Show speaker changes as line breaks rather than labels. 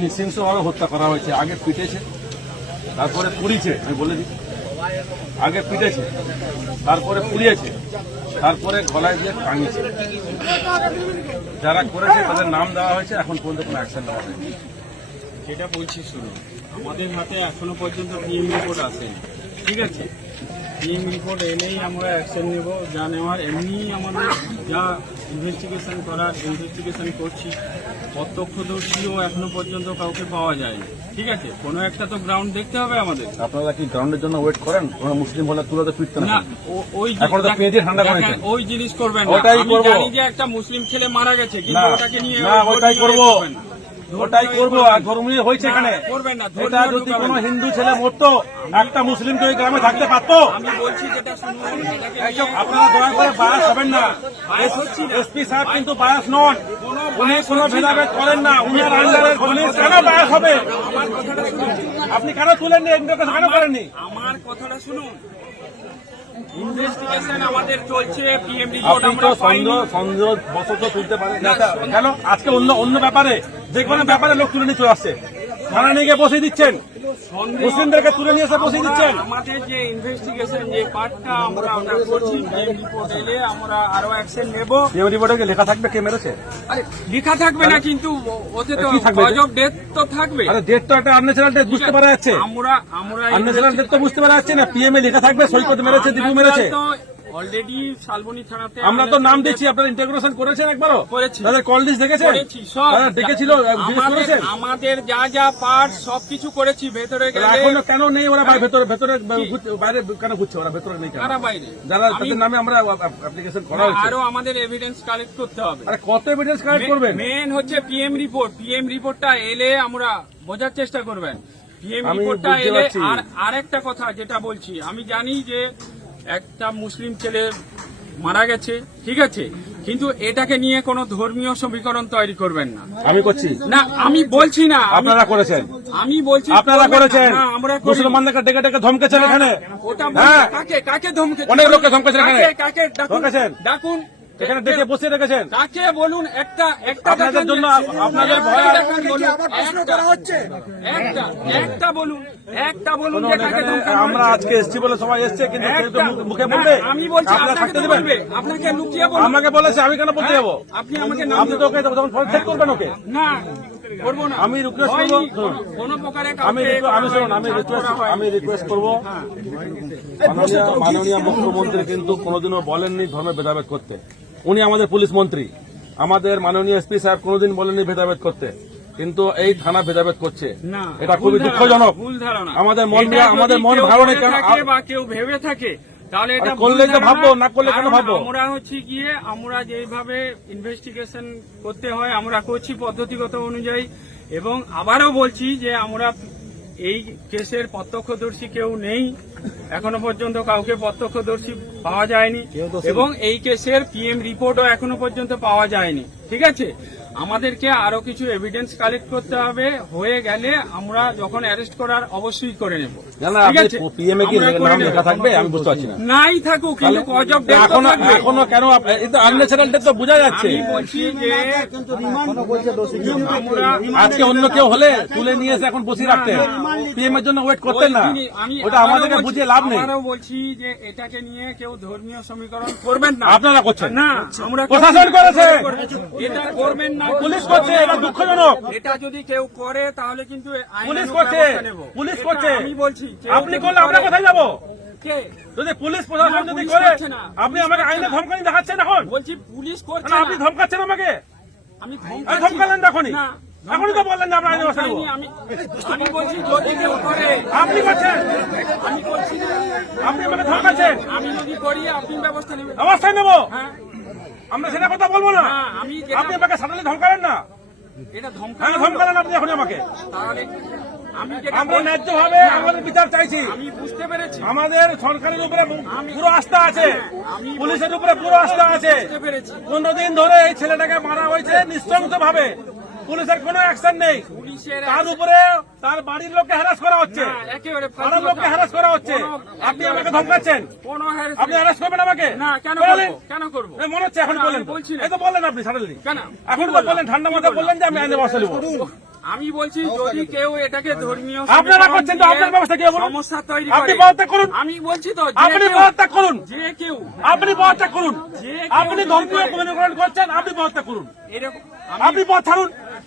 নৃশংসভাবে হত্যা করা হয়েছে, আগে পিটেছে, তারপরে পুড়িয়েছে আমি বলে দিই। আগে পিটেছে, তারপরে পুড়িয়েছে, তারপরে গলায় দিয়ে টাঙিয়েছে। যারা করেছে তাদের নাম দেওয়া হয়েছে, এখন পর্যন্ত কোনো অ্যাকশন নেওয়া হয়নি।
যেটা বলছি, শুনুন। আমাদের হাতে এখনও পর্যন্ত পিএম রিপোর্ট আসেনি। ঠিক আছে? পিএম রিপোর্ট এলেই আমরা অ্যাকশন নেব, যা নেওয়ার। এমনি আমাদের যা ইনভেস্টিগেশন করার ইনভেস্টিগেশন করছি প্রত্যক্ষদর্শীও এখনও পর্যন্ত কাউকে পাওয়া যায়নি। ঠিক আছে? কোনো একটা তো গ্রাউন্ড দেখতে হবে আমাদের।
আপনারা কি গ্রাউন্ডের জন্য ওয়েট করেন? কোনো মুসলিম হলে তুলে তো পিটতে
না ওই
এখন তো পেঁয়াজি ঠান্ডা করেছেন।
ওই জিনিস করবেন
ওটাই করব।
যে একটা মুসলিম ছেলে মারা গেছে কিন্তু ওটাকে নিয়ে
ওটাই করব। ওটাই করব আর। ধর্মীয় হয়েছে এখানে। এটা যদি কোনো হিন্দু ছেলে মরতো একটা মুসলিম তো ওই গ্রামে থাকতে পারতো?
আমি বলছি যেটা শুনুন এটাকে
এইসব
নিয়ে-
আপনারা দয়া করে বায়াস হবেন না। এসপি সাহেব কিন্তু বায়াস নন। উনি কোনো ভেদাভেদ করেন না। উনার আন্ডারে পুলিশ কেন বায়াস হবে?
আমার কথাটা শুনুন।
আপনি কেন তুলেননি? কেন করেননি?
আমার কথাটা শুনুন। ইনভেস্টিগেশন আমাদের চলছে পিএম রিপোর্ট
আপনি তো
আমরা
সন্দেহ সন্দেহ বশত তুলতে পারেন। কেন? আজকে অন্য অন্য ব্যাপারে। যে কোনো ব্যাপারে লোক তুলে নিয়ে আসছে। থানা নিয়ে বসে দিচ্ছেন। মুসলিমদেরকে তুলে নিয়ে এসে বসে দিচ্ছেন।
আমাদের যে ইনভেস্টিগেশন যে পার্টটা আমরা আমরা করছি রিপোর্ট এলে আমরা আরও অ্যাকশন নেব।
পিএম রিপোর্টে লেখা থাকবে? কে মেরেছে?
আরে লেখা থাকবে না কিন্তু ওতে তো
থাকবে?
ডেথ তো থাকবে।
আরে ডেট তো একটা আনন্যাচারাল ডেট বুঝতে পারা যাচ্ছে।
আমরা আমরা
আনন্যাচারাল ডেট তো বুঝতে পারা যাচ্ছে না। পিএম এ লেখা থাকবে সৈকত মেরেছে দীপু মেরেছে।
অলরেডি শালবনী থানাতে
আমরা তো নাম আপনারা ইন্টাগ্রেশন করেছেন একবারও?
করেছি।
তাদের কল লিস্ট দেখেছেন? তারা ডেকেছিল
আমাদের যা যা পার্ট সবকিছু করেছি ভেতরে
এখনও কেন নেই ওরা ভেতরে ভেতরে বাইরে কেন ঘুরছে ওরা? ভেতরে নেই
কারা বাইরে?
যারা তাদের নামে আমরা অ্যাপ্লিকেশন করা হচ্ছে।
আরও আমাদের এভিডেন্স কালেক্ট করতে হবে।
আরে কত এভিডেন্স কালেক্ট করবেন?
মেন হচ্ছে পিএম রিপোর্ট পিএম রিপোর্টটা এলে আমরা বোঝার চেষ্টা করবেন। পিএম রিপোর্টটা এলে আর আরেকটা কথা যেটা বলছি। আমি জানি যে একটা মুসলিম ছেলে মারা গেছে ঠিক আছে? কিন্তু এটাকে নিয়ে কোন ধর্মীয় সমীকরণ তৈরি করবেন না।
আমি করছি।
না আমি বলছি না
আপনারা করেছেন।
আমি বলছি
আপনারা করেছেন।
মুসলমানদের আমরা।
মুসলমানদেরকে ডেকে ডেকে ধমকেছেন এখানে?
ওটা
হ্যাঁ।
কাকে কাকে
অনেক লোককে ধমকেছেন এখানে।
কাকে কাকে ডাকুন ডাকুন।
এখানে ডেকে বসিয়ে রেখেছেন
কাকে বলুন একটা একটা
আপনাদের জন্য আপনাদের ভয়-
দেখান বলুন, একটা। একটা একটা বলুন একটা বলুন যে কাকে ধমকানো
আমরা আজকে এসছি বলে সবাই এসছে কিন্তু কেউ মুখে- মুখে বলবে?
আমি বলছি আপনাকে বলবে আপনাকে লুকিয়ে বলুন।
আমাকে বলেছে আমি কেন বলতে যাব?
আপনি আমাকে নাম
আপনি তো ওকে তখন ফোন চেক করবেন ওকে?
না করব না।
আমি
হয়নি,
করবো-
কোনো- প্রকারে
আমি রিকোয়েস্ট- আমি শুনুন আমি রিকোয়েস্ট আমি রিকোয়েস্ট করব। মাননীয় মাননীয় মুখ্যমন্ত্রী কিন্তু কোনোদিনও বলেননি ধর্মের ভেদাভেদ করতে। উনি আমাদের পুলিশ মন্ত্রী। আমাদের মাননীয় এসপি সাহেব কোনোদিন বলেননি ভেদাভেদ করতে। কিন্তু এই থানা ভেদাভেদ করছে। এটা খুবই দুঃখজনক। আমাদের মন আমাদের মন ভালো নেই
বা কেউ ভেবে থাকে তাহলে এটা
আরে তো ভাববো, না করলে কেন ভাববো?
আমরা হচ্ছে গিয়ে আমরা যেভাবে ইনভেস্টিগেশন করতে হয় আমরা করছি পদ্ধতিগত অনুযায়ী। এবং আবারও বলছি যে আমরা এই কেসের প্রত্যক্ষদর্শী কেউ নেই। এখনও পর্যন্ত কাউকে প্রত্যক্ষদর্শী পাওয়া যায়নি এবং এই কেসের পিএম রিপোর্টও এখনও পর্যন্ত পাওয়া যায়নি। ঠিক আছে? আমাদেরকে আরও কিছু এভিডেন্স কালেক্ট করতে হবে। হয়ে গেলে আমরা যখন অ্যারেস্ট করার অবশ্যই করে নেব।
জানা
ঠিক
আপনি
আছে?
পিএম এ কি
আমরা করে
নাম
নেব।
লেখা থাকবে আমি বুঝতে পারছি না।
নাই থাকুক কিন্তু কজ অফ ডেথ
এখনও কেন আপ- তো আনন্যাচারাল ডেট তো বোঝা যাচ্ছে।
আমি বলছি যে
আজকে অন্য কেউ হলে তুলে নিয়ে এসে এখন বসিয়ে রাখতেন পিএম এর জন্য ওয়েট করতেন না। ওটা আমাদেরকে বুঝিয়ে লাভ নেই।
বলছি যে এটাকে নিয়ে কেউ ধর্মীয় সমীকরণ করবেন না।
আপনারা করছেন।
না আমরা
প্রশাসন করেছে।
এটা করবেন না।
পুলিশ করছে এটা দুঃখজনক।
এটা যদি কেউ করে তাহলে কিন্তু
পুলিশ করছে পুলিশ করছে।
আমি বলছি
আপনি করলে আমরা কোথায় যাব? যদি পুলিশ প্রশাসন যদি করে আপনি আমাকে আইনে ধমকানি দেখাচ্ছেন এখন?
বলছি পুলিশ করছে
আপনি ধমকাচ্ছেন আমাকে?
আমি
ধমকালেন
না।
এখনই এখনই তো বললেন না আমরা আইনে ব্যবস্থা
আমি। বলছি যদি কেউ করে।
আপনি করছেন।
আমি না।
আপনি আমাকে ধমকাচ্ছেন।
আমি যদি করি আপনি ব্যবস্থা নেবেন।
অবস্থায় নেব।
হ্যাঁ।
আমরা সেটা বলব না। আপনি আমাকে সাধারণ ধমকাবেন না? হ্যাঁ ধমকালেন আপনি এখন আমাকে? আমরা ন্যায্য ভাবে আমাদের বিচার চাইছি।
বুঝতে পেরেছি।
আমাদের সরকারের উপরে পুরো আস্থা আছে। পুলিশের উপরে পুরো আস্থা আছে। পনেরো দিন ধরে এই ছেলেটাকে মারা হয়েছে নিঃসংস ভাবে পুলিশের কোনো অ্যাকশন নেই। তার উপরে তার বাড়ির লোককে হ্যারাস করা হচ্ছে। পাড়ার লোককে হ্যারাস করা হচ্ছে। আপনি আমাকে ধমকাচ্ছেন? আপনি হ্যারাস করবেন আমাকে?
কেন করব? কেন করব?
এই মনে হচ্ছে এখন বলেন। এই তো বললেন আপনি সাডেনলি এখন তো বললেন? ঠান্ডা মাথায় বললেন যে আমি আইনে বসা
আমি বলছি যদি কেউ এটাকে ধর্মীয়
আপনারা করছেন তো, আপনার ব্যবস্থা কি বলুন?
সমস্যা তৈরি
আপনি ব্যবস্থা করুন।
আমি বলছি তো
আপনি
কেউ-
ব্যবস্থা করুন।
যে কেউ
আপনি ব্যবস্থা করুন। আপনি ধর্মীয়
করে-
মনোকরণ করছেন আপনি ব্যবস্থা করুন।
এরকম
আপনি পথ ছাড়ুন।